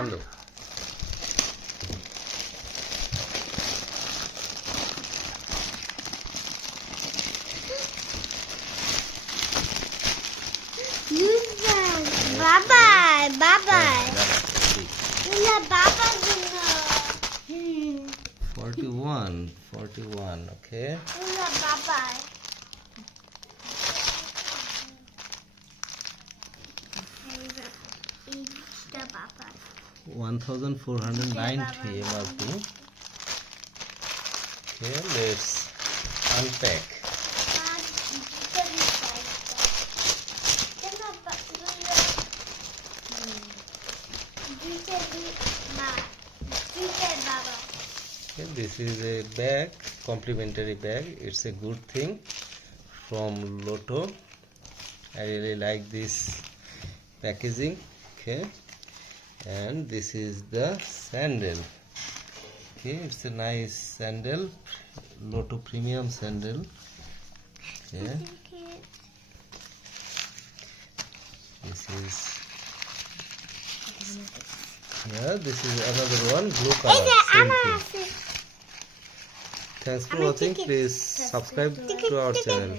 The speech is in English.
টান দাও। Bye-bye. Bye-bye. ঠিক। Bye-bye. 41, okay. Bye-bye. 1490 MRP. Okay, let's unpack. Okay, this is a bag, complimentary bag. It's a good thing from Lotto. I really like this packaging. Okay, and this is the sandal. Okay, it's a nice sandal, Lotto premium sandal. Okay, this is this is another one, blue color. Same thing. Thanks for watching. Please subscribe to our channel.